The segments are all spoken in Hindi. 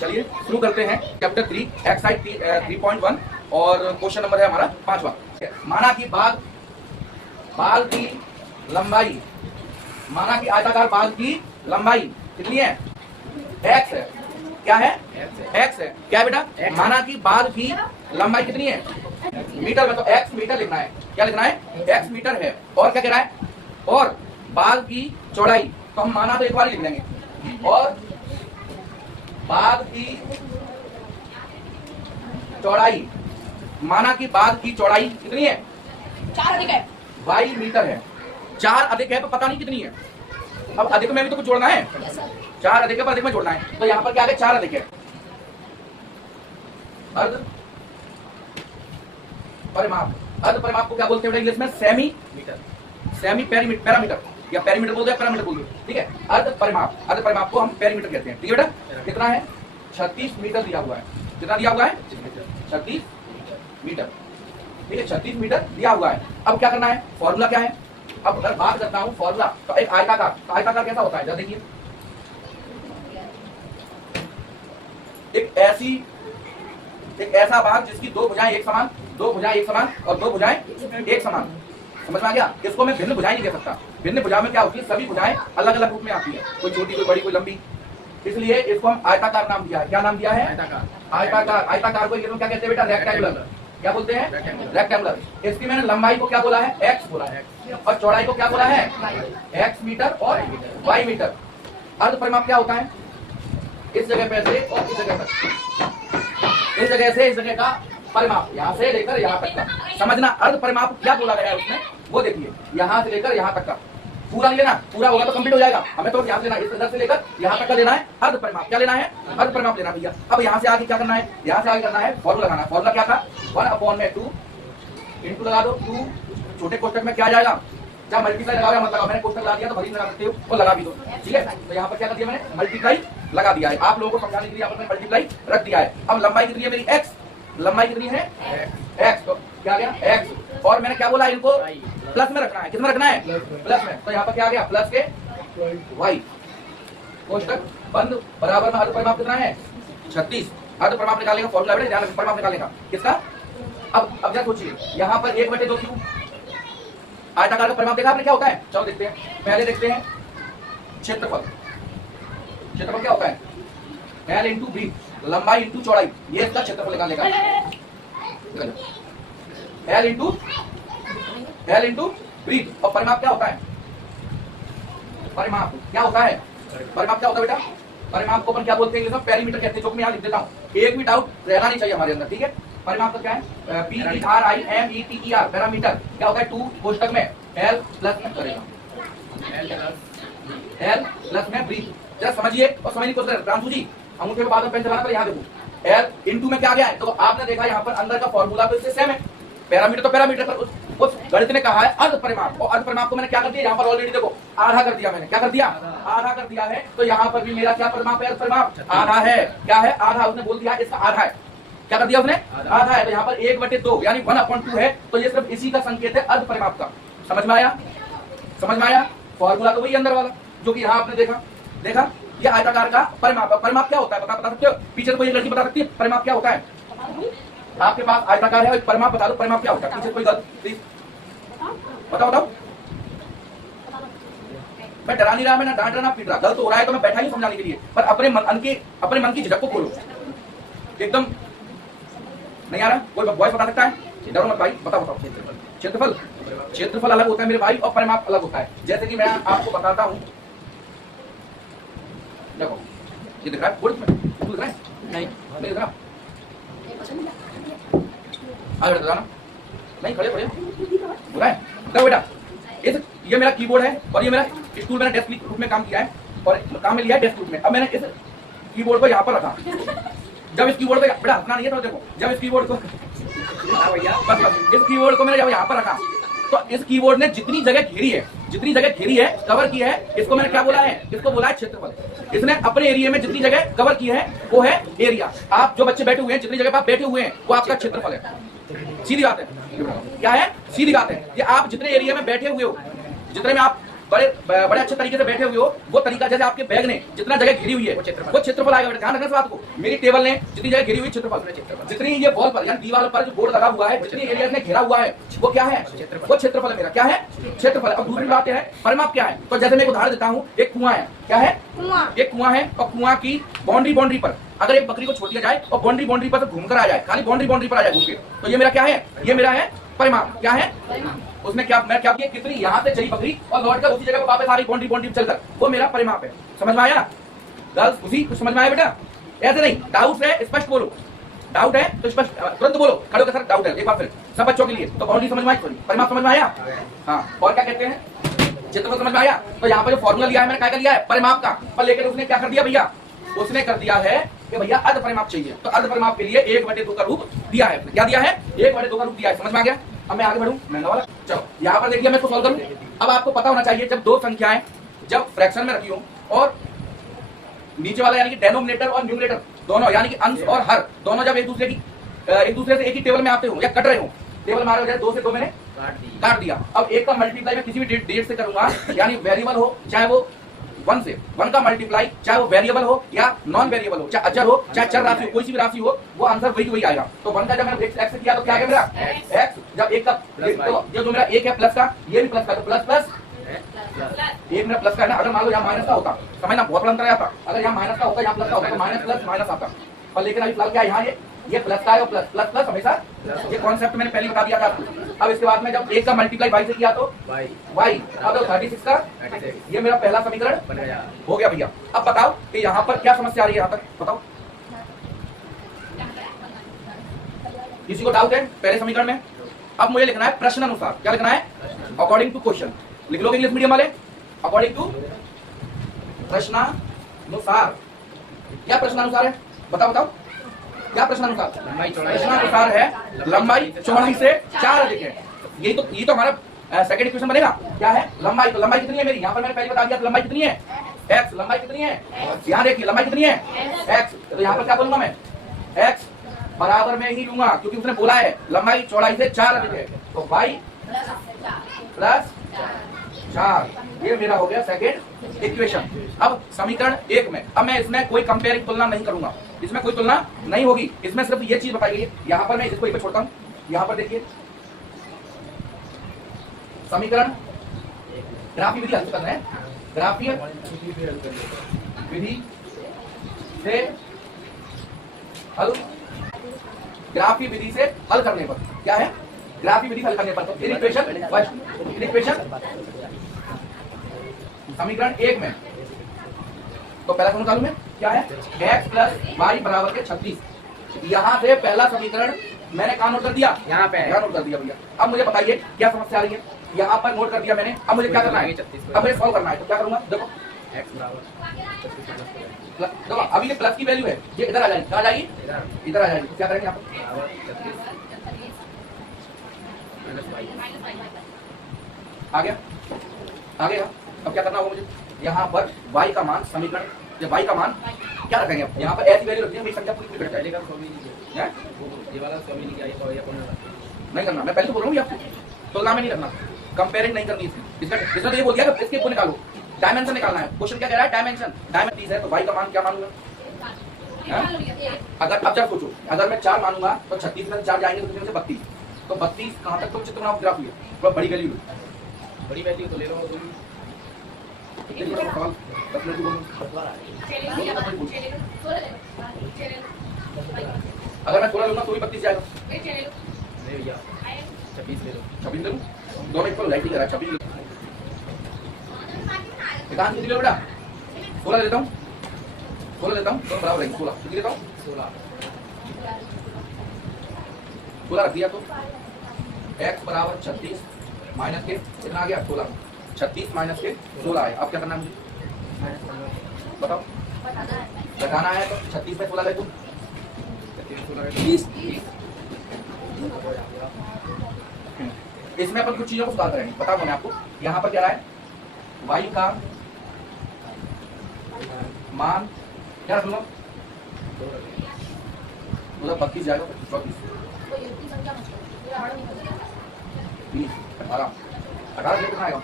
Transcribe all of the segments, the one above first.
चलिए शुरू करते हैं चैप्टर 3 एक्सरसाइज 3.1 और क्वेश्चन नंबर है हमारा 5वां। माना कि बाल की लंबाई, माना कि आयताकार बाल की लंबाई कितनी है? x है। क्या है? x है। क्या है बेटा? माना कि बाल की लंबाई कितनी है? मीटर में, तो x मीटर लिखना है। क्या लिखना है? x मीटर है। और क्या कह रहा है? और बाल की चौड़ाई, तो हम माना तो एक बार लिख लेंगे। और बाल की चौड़ाई, माना कि बाल की चौड़ाई कितनी है? 4 अधिक है। y मीटर है। 4 अधिक है तो पता नहीं कितनी है। अब अधिक में भी तो कुछ जोड़ना है। 4 अधिक है पर अधिक में जोड़ना है, तो यहाँ पर क्या है? 4 अधिक है। अर्ध परिमाप, अर्ध परिमाप को क्या बोलते हैं इंग्लिश में? सेमी मीटर, सेमी पैरामीटर या पैरामीटर बोल दो या पैरामीटर बोल दो, ठीक है। अर्ध परिमाप को हम पैरामीटर कहते हैं, ठीक है बेटा। कितना है? 36 मीटर दिया हुआ है। कितना दिया हुआ है? 36 मीटर, ठीक है। 36 मीटर दिया हुआ है। अब क्या करना है? फॉर्मूला क्या है? अब अगर बात करता हूं फॉर्मूला, तो एक आयताकार, तो आयताकार कैसा होता है जरा देखिए। एक ऐसा भाग जिसकी दो भुजाएं एक समान, दो भुजाएं एक समान और दो भुजाएं एक समान। समझ में आ गया? इसको मैं भिन्न भुजाएं नहीं कह सकता। भिन्न भुजा में क्या होती है? सभी भुजाएं अलग अलग रूप में आती है, कोई छोटी कोई बड़ी कोई लंबी, इसलिए इसको हम आयताकार नाम दिया है। क्या नाम दिया है? आयताकार। आयताकार को इंग्लिश में क्या कहते हैं बेटा? रेक्टेंगुलर। क्या बोलते हैं? रेक्टेंगुलर। इसकी मैंने लंबाई को क्या बोला है? x बोला है, और चौड़ाई को क्या बोला है? x मीटर और y मीटर। अर्ध परिमाप क्या होता है? इस जगह पे से और इस जगह तक, इस जगह से इस जगह का परिमाप, यहाँ से लेकर यहाँ तक का। समझना अर्ध परिमाप क्या बोला गया है उसमें, वो देखिए। यहाँ से लेकर यहाँ तक का पूरा नहीं लेना, पूरा होगा तो कंप्लीट हो जाएगा। हमें तो यहाँ से लेना, इस इधर से लेकर यहाँ तक का लेना है अर्ध परिमाप। क्या लेना है? अर्ध परिमाप लेना भैया। अब यहाँ से आगे क्या करना है? यहाँ से आगे करना है फॉर्मूला लगाना। फॉर्मूला क्या था? 1/2 इंटू लगा दो 2, छोटे कोष्टक में क्या आ जाएगा? जब मल्टीप्लाई लगाओ या मत लगाओ, मैंने कोष्टक लगा दिया तो भरी लगा सकते हो, वो लगा भी दो, ठीक है। तो यहाँ पर क्या कर दिया मैंने? मल्टीप्लाई लगा दिया है। आप लोगों को समझाने के लिए यहाँ पर मैंने मल्टीप्लाई रख दिया है। अब लंबाई कितनी है मेरी? x। लंबाई कितनी है? x। तो क्या गया? x। और मैंने क्या बोला? इनको प्लस में रखना है। किसमें रखना है? प्लस में। तो यहाँ पर क्या आ गया? प्लस के y। कोष्टक बंद। बराबर में अर्ध परिमाप कितना है? 36। अर्ध परिमाप निकालने का फॉर्मूला है, ध्यान रखना। परिमाप निकालने का किसका? अब जरा सोचिए, यहाँ पर 1/2 क्यूब आयताकार का परिमाप देखा आपने क्या होता है? चलो देखते हैं। पहले देखते हैं क्षेत्रफल। क्षेत्रफल क्या होता है? L इंटू बी, लंबाई इंटू चौड़ाई, ये इसका क्षेत्रफल निकालने का। L into b. और परिमाप क्या होता है? परिमाप क्या होता है? परिमाप क्या होता है बेटा? परिमाप को अपन क्या बोलते हैं? पैरीमीटर कहते हैं, जो मैं यहाँ लिख देता हूँ। एक भी डाउट रहना नहीं चाहिए हमारे अंदर, ठीक है। परिमाप का क्या है? PERIMETER, parameter. क्या होता है? 2 कोष्टक में L प्लस में करेगा, L प्लस में ब्रीथ। जरा समझिए और समझने की कोशिश करें। रामसू जी अंगूठे के बाद में पेन चलाना, पर यहाँ देखो L इंटू में क्या आ गया है? तो आपने देखा यहाँ पर अंदर का फॉर्मूला तो इससे सेम है। पैरामीटर तो पैरामीटर, पर उस गणित ने कहा है अर्ध परिमाप। और अर्ध परिमाप को मैंने क्या कर दिया? यहाँ पर ऑलरेडी देखो आधा कर दिया मैंने। क्या कर दिया? आधा कर दिया है। तो यहाँ पर भी मेरा क्या परिमाप है? अर्ध परिमाप आधा है। क्या है? आधा। उसने बोल दिया इसका आधा है। क्या कर दिया उसने? आधा है। तो यहाँ पर 1/2 यानी 1/2 है। तो ये सिर्फ इसी का संकेत है अर्ध परिमाप का। समझ में आया? समझ में आया? फॉर्मूला तो वही अंदर वाला जो कि यहाँ आपने देखा। ये आयताकार का परिमाप। परिमाप क्या होता है बता सकते हो? पीछे कोई लड़की बता सकती है परिमाप क्या होता है? आपके पास आयताकार है, परिमाप बता दो परिमाप क्या होता है? पीछे कोई गर्ल प्लीज बताओ। मैं डरा नहीं रहा, मैं ना डांट रहा ना पीट रहा। गलत हो रहा है तो मैं बैठा ही समझाने के लिए, पर अपने मन की झिझक को खोलो। एकदम नहीं आ रहा? कोई वॉइस बता सकता है? डरो मत भाई, बताओ। क्षेत्रफल अलग होता है मेरे भाई, और परिमाप अलग होता है। जैसे कि मैं आपको बताता हूँ, देखो ये दिख रहा है, दिख रहा है? नहीं दिख रहा। आगे बताना, नहीं खड़े बुरा है। देखो बेटा, ये मेरा कीबोर्ड है और ये मेरा स्टूल, मैंने डेस्क रूप में काम किया है और काम में लिया है डेस्क रूप में। अब मैंने इस कीबोर्ड को यहाँ पर रखा। जब इस कीबोर्ड को बेटा हंसना नहीं है, तो देखो जब इस कीबोर्ड को इस कीबोर्ड को मैंने जब यहाँ पर रखा, तो इस कीबोर्ड ने जितनी जगह घेरी है, कवर की है, इसको मैंने क्या बोला है? इसको बोला है क्षेत्रफल। इसने अपने एरिया में जितनी जगह कवर की है वो है एरिया। आप जो बच्चे बैठे हुए हैं, जितनी जगह आप बैठे हुए हैं, वो आपका क्षेत्रफल है। सीधी बात है। क्या है? सीधी बात है कि आप जितने एरिया में बैठे हुए हो, जितने में आप बड़े अच्छे तरीके से बैठे हुए हो, वो तरीका जैसे आपके बैग ने जितना जगह घिरी हुई है वो क्षेत्रफल आएगा बेटा। ध्यान रखना इस बात को। मेरी टेबल ने जितनी जगह घिरी हुई क्षेत्रफल, जितनी ये वॉल पर यानी दीवार पर जो बोर्ड लगा हुआ है, जितनी एरिया ने घेरा हुआ है वो क्या है, वो क्षेत्रफल है मेरा। क्या है? क्षेत्रफल। अब दूसरी बात है परिमाप क्या है। तो जैसे मैं एक उदाहरण देता हूँ, एक कुआं है। क्या है? एक कुआं है और कुआं की बाउंड्री पर अगर एक बकरी को छोड़ दिया जाए और बाउंड्री पर घूमकर आ जाए, खाली बाउंड्री पर आ जाए घूम के, तो ये मेरा क्या है? ये मेरा है परिमाप। क्या है? उसने क्या मैं क्या किया, कितनी यहाँ से चली बकरी और लौटकर उसी जगह पर वापस आ रही बाउंड्री चलकर, वो मेरा परिमाप है। समझ में आया गर्ल्स? उसी कुछ समझ में आया बेटा? ऐसे नहीं, डाउट है स्पष्ट बोलो, डाउट है तो स्पष्ट तुरंत बोलो, खड़े होकर सर डाउट है। एक बार फिर सब बच्चों के लिए, तो बाउंड्री समझ में आई, परिमाप समझ में आया? हाँ, और क्या कहते हैं? क्षेत्रफल समझ में आया? तो यहाँ पर जो फॉर्मूला लिया है मैंने क्या लिया है? परिमाप का। पर लेकर उसने क्या कर दिया भैया? उसने कर दिया है कि भैया अर्ध परिमाप चाहिए, तो अर्ध परिमाप के लिए 1/2 का रूप दिया है। क्या दिया है? 1/2 का रूप दिया है। समझ में आ गया? अब मैं आगे बढ़ूं, महंगा वाला। चलो यहाँ पर देखिए, मैं इसको सॉल्व करूं। अब आपको पता होना चाहिए, जब दो संख्याएं जब फ्रैक्शन में रखी हो और नीचे वाला यानी कि डेनोमिनेटर और न्यूमरेटर दोनों यानी कि अंश और हर दोनों जब एक दूसरे से एक ही टेबल में आते हो या कट रहे हो, टेबल मारे हो जाए 2 से 2 मैंने काट दिया। अब एक का मल्टीप्लाई मैं किसी भी डेट से करूंगा, यानी वेरिएबल हो चाहे वो 1 से 1 का मल्टीप्लाई, चाहे वो वेरिएबल हो या नॉन वेरिएबल हो, चाहे अचर हो चाहे चर राशि हो, कोई सी भी राशि हो, वो आंसर वही आएगा। तो 1 का जब मैंने x से किया तो क्या आ गया मेरा? x। जब 1 का तो जो मेरा 1 है प्लस का, ये भी प्लस का, तो प्लस एक मेरा प्लस का है ना। अगर मान लो यहाँ माइनस का होता, समझना बहुत बड़ा अंतर आता, अगर यहाँ माइनस का होता यहाँ प्लस का होता तो माइनस प्लस माइनस आता। पर लेकिन अभी फिलहाल क्या है, यहाँ ये प्लस का है और प्लस हमेशा, ये कॉन्सेप्ट मैंने पहले बता दिया था आपको। अब इसके बाद में जब 1 का मल्टीप्लाई y से किया तो y, अब 36 का, ये मेरा पहला समीकरण हो गया भैया। अब बताओ कि यहाँ पर क्या समस्या आ रही है, यहाँ तक बताओ। किसी को डाउट है पहले समीकरण में? अब मुझे लिखना है प्रश्न अनुसार। क्या लिखना है? According to question. लिख लोगे इंग्लिश मीडियम वाले? अकॉर्डिंग टू प्रश्नानुसार। क्या प्रश्नानुसार है? बताओ क्या प्रश्नानुसार? प्रश्नानुसार है लंबाई चौड़ाई से 4 अधिक है। ये तो हमारा सेकंड इक्वेशन बनेगा। क्या है? लंबाई। तो लंबाई कितनी है मेरी? यहाँ पर मैंने पहले बता दिया लंबाई कितनी है, x। लंबाई कितनी है? यहाँ देखिए लंबाई कितनी है, x। तो यहाँ पर क्या बोलूंगा मैं? x बराबर में ही लूंगा, क्योंकि उसने बोला है लंबाई चौड़ाई से 4 अधिक है, तो y प्लस 4। ये मेरा हो गया सेकंड इक्वेशन। अब समीकरण 1 में अब मैं इसमें कोई कंपेयरिंग तुलना नहीं करूंगा, इसमें कोई तुलना नहीं होगी। इसमें सिर्फ ये चीज बताई गई है। यहाँ पर मैं इसको एक छोड़ता हूँ। यहाँ पर देखिए समीकरण ग्राफीय विधि हल कर रहे हैं। ग्राफीय विधि से हल, ग्राफीय विधि से हल करने पर क्या है? ग्राफीय विधि हल करने पर तो इक्वेशन समीकरण 1 में तो पहला समीकरण में क्या है? x प्लस वाई बराबर के 36। यहाँ से पहला समीकरण मैंने कहाँ नोट कर दिया? यहाँ पे नोट कर दिया भैया। अब मुझे बताइए क्या समस्या आ रही है? यहाँ पर नोट कर दिया मैंने। अब मुझे क्या करना है? अब मुझे सॉल्व करना है। तो क्या करूंगा? देखो देखो अभी ये प्लस की वैल्यू है, ये इधर आ जाएगी। कहाँ जाएगी? इधर आ जाएगी। क्या करेंगे यहाँ पर? आ गया। अब क्या करना होगा मुझे? यहाँ पर y का मान समीकरण, ये y का मान क्या रखेंगे? यहाँ पर ऐसी वैल्यू रखनी है, संख्या पूरी कट जाएगी। ये वाला नहीं करना, मैं पहले तो बोल रहा हूँ आपको, तुलना में नहीं करना, कंपेयरिंग नहीं करनी इसमें। तो ये बोल दिया कि इसके को निकालो, डायमेंशन निकालना है। क्वेश्चन क्या कह रहा है? डायमेंशन 30 है, तो y का मान क्या मानूंगा? अगर अब जब सोचो, अगर मैं 4 मानूंगा तो 36 में 4 जाएंगे तो कितने से 32, तो 32 कहाँ तक तुम चित्र बनाओ? ग्राफ है थोड़ा बड़ी वैल्यू तो ले लो। अगर मैं 16 लूंगा तो भी 32 जाएगा। 26 ले लो, दोनों इक्वल लाइट करा। 26 कितनी लो बेटा? 16 लेता हूँ, 16 लेता हूँ, दोनों बराबर रहेंगे। 16 कितनी लेता हूँ? 16 रख दिया तो x बराबर 36 माइनस के कितना आ गया? 16। 36 माइनस के 16 है। अब क्या करना है मुझे? बताओ। घटाना है तो 36 में 16 ले, तुम 20। इसमें अपन कुछ चीजों को सुधार करेंगे, बताओ मैंने आपको। यहाँ पर क्या रहा है? y का मान क्या रखूंगा? 32 जाएगा, 34 20 18 कितना आएगा?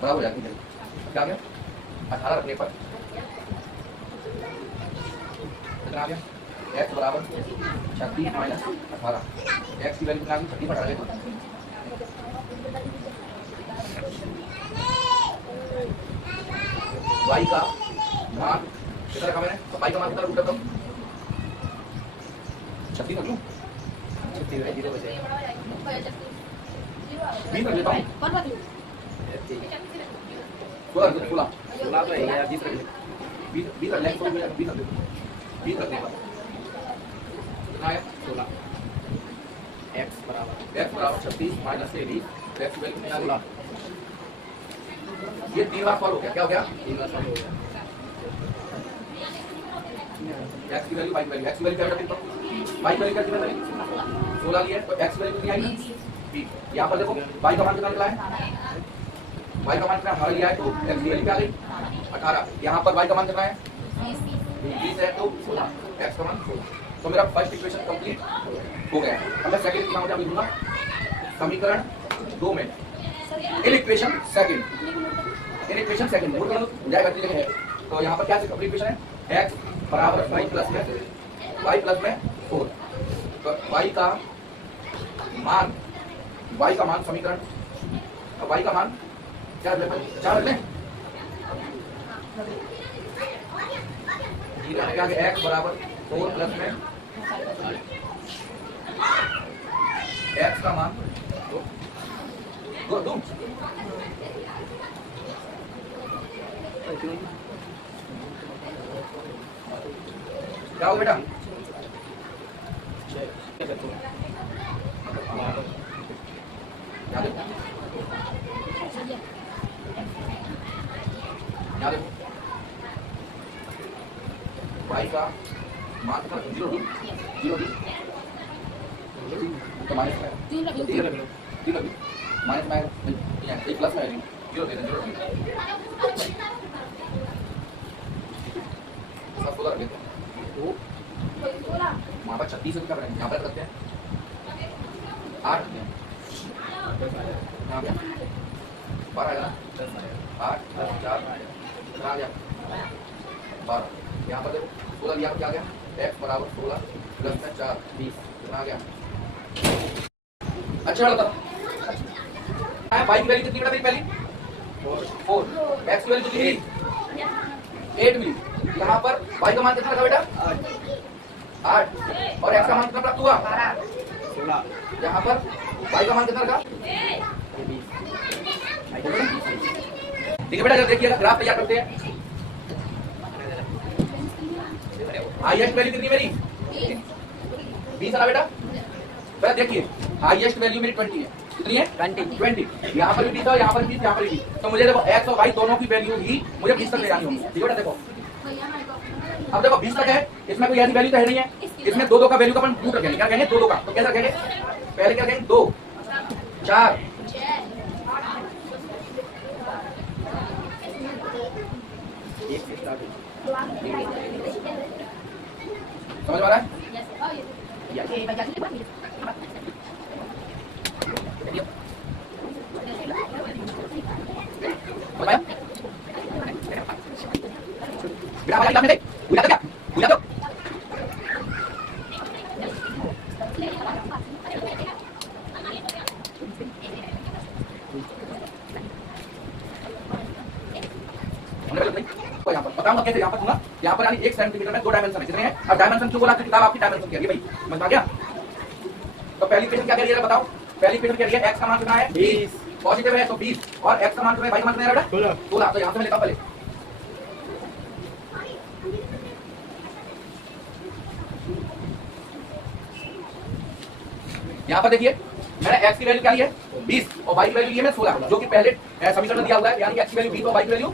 बराबर हो जाती है। क्या आ गया 18 रखने पर कितना आ गया x बराबर 36 माइनस 18। x की वैल्यू कितना आ गई 30 पर आ गई। y का मान कितना रखा मैंने तो y का मान कितना रखा तो 36 रख लूं 36 है 0 बचे 20 रख लेता हूं 16 तो है यार 20 रख ले 20 रख ले 20 रख ले 20 रख ले कितना है 16 x बराबर 36 माइनस 20 x की वैल्यू कितनी आ गई ये 3 बार सॉल्व हो गया। क्या हो गया 3 बार सॉल्व हो गया। x की वैल्यू y की वैल्यू x की वैल्यू क्या बेटा y की वैल्यू क्या कितना है 16 ली है तो x की वैल्यू कितनी आएगी 20। यहां पर देखो y का मान कितना निकला है y का मान कितना हमारा लिया है तो x की वैल्यू क्या आ गई 18। यहां पर y का मान कितना है 20 है तो 16 x का मान 16। तो मेरा फर्स्ट इक्वेशन कंप्लीट हो गया। अब मैं सेकंड कितना हो जाए दूंगा समीकरण 2 में इन इक्वेशन सेकंड नोट कर लो जाएगा ठीक है। तो यहां पर क्या से कंप्लीट इक्वेशन है x बराबर y प्लस में 4 तो y का मान समीकरण y का मान क्या रख ले 4 रख ले क्या x बराबर 4 प्लस में x का मान दो क्या हो बेटा y का मान कितना 0 तो माइनस में 3 माइनस में एक प्लस में 0 दे दें 0 16 रख लेते हैं तो वहाँ पर 36 क्या बनाएंगे यहाँ पर रखते हैं 8 रखते हैं यहाँ पे 12 आएगा 8 + 4 कितना आ गया 12। यहाँ पर देखो 16 यहाँ पर क्या आ गया x बराबर 16 प्लस में 4 20 कितना आ गया। अच्छा बता y की वैल्यू कितनी बेटा पहली 4 x की वैल्यू कितनी 8 मिली। यहाँ पर y का मान कितना रखा बेटा 8 और x का मान कितना प्राप्त हुआ 16। यहाँ पर y का मान कितना रखा 20। ठीक है बेटा जब देखिएगा ग्राफ तैयार करते हैं। हाईएस्ट वैल्यू कितनी मेरी 20 है ना बेटा। बेटा देखिए हाईएस्ट वैल्यू मेरी 20 है कितनी है 20 यहाँ पर भी 20 है यहाँ पर भी 20 यहाँ पर भी 20। तो मुझे देखो x और y दोनों की वैल्यू ही मुझे 20 तक ले जानी होगी। ठीक है बेटा देखो अब देखो 20 तक है इसमें कोई ऐसी वैल्यू तो है नहीं है। इसमें 2 का वैल्यू का अपन रूट रखेंगे क्या कहेंगे 2 का तो कैसे रखेंगे पहले क्या कहेंगे 2 4 समझ में आ रहा है बेटा में बुला दो क्या बुला दो यहाँ पर बताऊंगा कैसे यहाँ पर दूंगा। यहाँ पर यानी 1 सेंटीमीटर में 2 डायमेंशन है कितने हैं। अब डायमेंशन क्यों बोला किताब आपकी डायमेंशन कह रही है भाई समझ आ गया। तो पहली इक्वेशन क्या कह रही है बताओ पहली इक्वेशन कह रही है x का मान कितना है 20 पॉजिटिव है तो 20 और x का मान कितना है y का मान कितना है बेटा 16। तो यहाँ से मैं लिखा पहले यहाँ पर देखिए मैंने x की वैल्यू क्या ली है 20 और y की वैल्यू ली है 16 जो कि पहले समीकरण दिया हुआ है यानी x की वैल्यू 20 और y की वैल्यू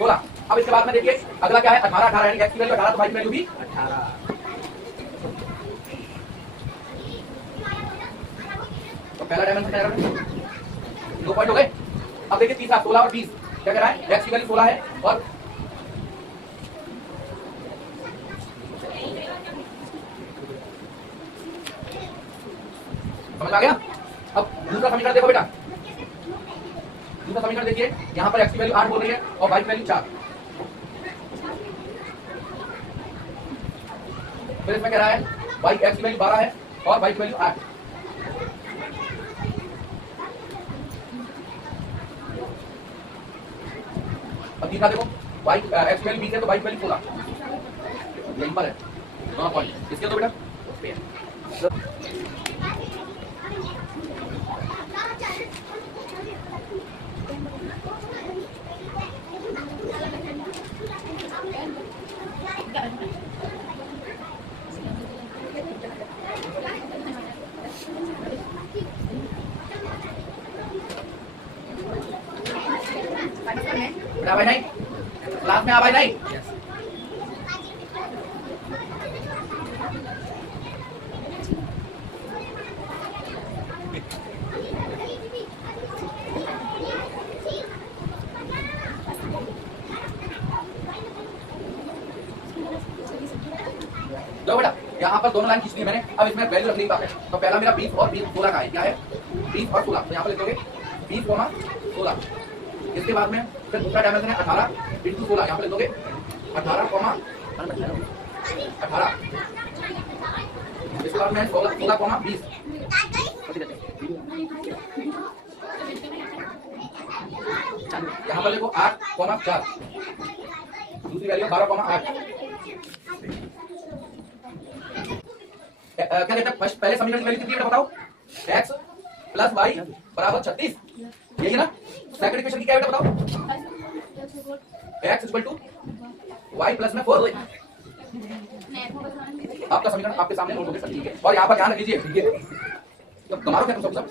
16। अब इसके बाद में देखिए अगला क्या है 18 यानी x की वैल्यू 18 तो y की वैल्यू भी 18। तो पहला डायमेंशन क्या है 2 पॉइंट हो गए। अब देखिए तीसरा 16 और 20 क्या कह रहा है x की वैल्यू 16 है और समझ आ गया अब दूसरा समीकरण देखो बेटा, दूसरा समीकरण देखिए, यहाँ पर x की वैल्यू 8 बोल रही है और y की वैल्यू 4। फिर इसमें कह रहा है y x की वैल्यू 12 है और y की वैल्यू 8। अब तीसरा देखो, y x की वैल्यू 20 है तो y की वैल्यू 16। यहीं पर है दोनों पॉइंट। इसके दो बेटा भाई नहीं, क्लास में आ भाई नहीं। लो बेटा, यहाँ पर दोनों लाइन खींच दी मैंने, अब इसमें वैल्यू रखने की बात है। तो पहला मेरा 20 और 16 का है, क्या है 20 और 16, तो यहाँ पर लिखोगे 20, 16। इसके बाद में फिर दूसरा डायमेंशन है 18 इंटू 16, यहाँ पर लिखोगे 18, 18। इसके बाद में 16, 20। यहाँ पर देखो 8, 4, दूसरी वैल्यू 12, 8। क्या कहते हैं पहले समीकरण की वैल्यू कितनी है बताओ, x प्लस y बराबर 36, यही है ना। सेकंड इक्वेशन की क्या है बताओ, x equal to y plus में 4। आपका समीकरण आपके सामने नोट हो गया, ठीक है। और यहाँ पर ध्यान रखिए, ठीक है, तो गमारो क्या तुम सब,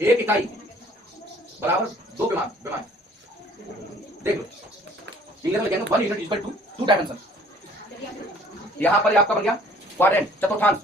एक इकाई बराबर 2 पैमाने। देख लो, इंग्लिश में लिखेंगे 1 यूनिट इक्वल टू 2 डायमेंशन। यहाँ पर आपका बन गया क्वाड्रेंट, चतुर्थांश।